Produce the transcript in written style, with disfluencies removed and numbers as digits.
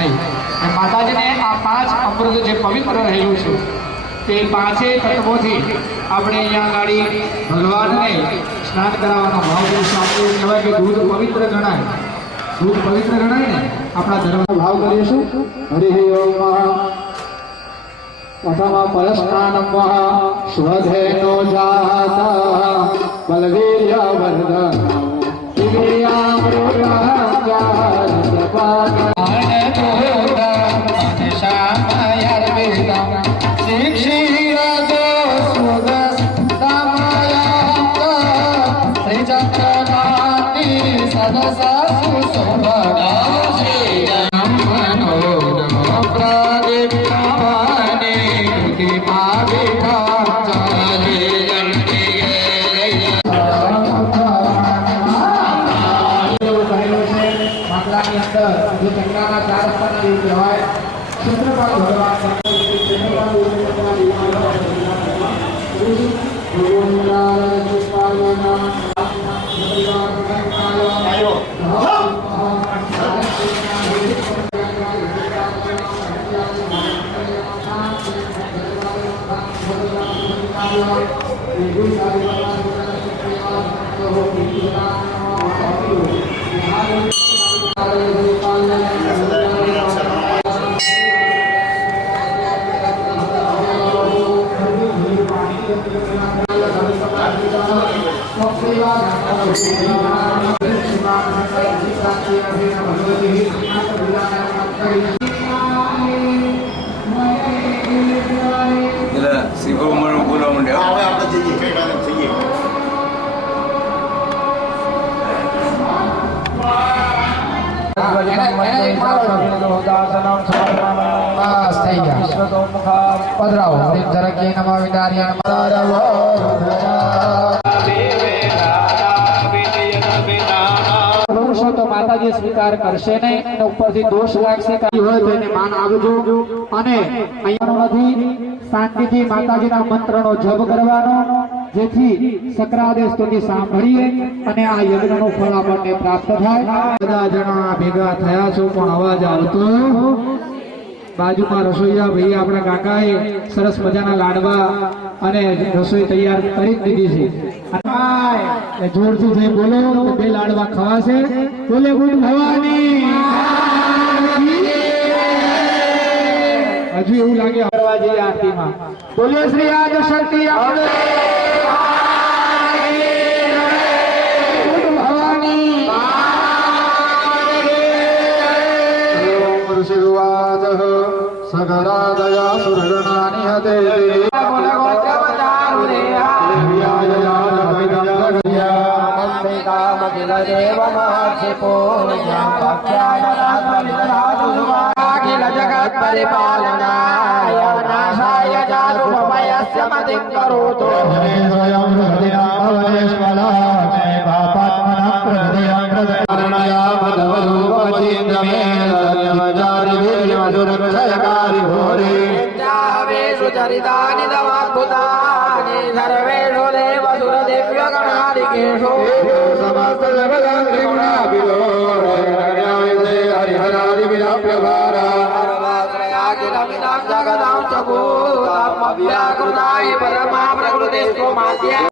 નહીં. માતાજીને આ 5 અમૃત જે પવિત્ર રહેલું છે તે 5 તત્વોથી આપણે અહીંયા ગાડી ભગવાનને સ્નાન કરાવવાનો ભાવ કરીશું. આપણે કહેવાય કે દૂધ પવિત્ર ગણાય, દૂધ પવિત્ર ગણાય ને આપણા ધર્મનો ભાવ કરીશું. હરિ ઓમ પ્રથમ પરસ્નાનમ સ્વધેનો જાતા બલવીર્ય વર્ધન जो चंद्रमा 4 रस्ता देव कहेवाय चंद्रपाल भगवान तो माताजी स्वीकार करशे नहीं અને ઉપરથી દોષ લાગશે કઈ હોય તો એને માન આપજો અને અહીંયામાંથી શાંતિથી માતાજીના મંત્રનો જપ કરવાનો જેથી સક્રાદે સ્તુતિ સાંભળીએ અને આ યજ્ઞનું ફળ આપણને પ્રાપ્ત થાય. બધા જણા ભેગા થયા છો પણ અવાજ આવતો બાજુમાં રસોઈયા ભાઈ આપણા કાકાએ સરસ મજાના લાડવા અને રસોઈ તૈયાર કરી દીધી છે. જોરથી જઈ બોલો તો 2 લાડવા ખવાશે. બોલે ગુડ ભવાની. હજુ એવું લાગે કરવા જઈએ આરતીમાં. બોલે શ્રી આદ શક્તિ सगरादया सुरणानि हते अखिल जगत परिपालनाय नाशाय जातुपमयस्य मतिं करोतु स्वयं हृदयामलेश्वराय पापात्मनः प्रहृदया सुरक्षयकारी भोरे जावेषु चरितानि तवाद्भुतानि सर्वेषु देवसुरदिव्यगणादिकेषु समस्त जगदान्त्रिगुणाभिलो हरिहरादिविनाप्यभारा सर्वाश्रयाखिलमिदं जगदां च भूतमव्याकृताय परमा प्रकृतिस्तु माद्या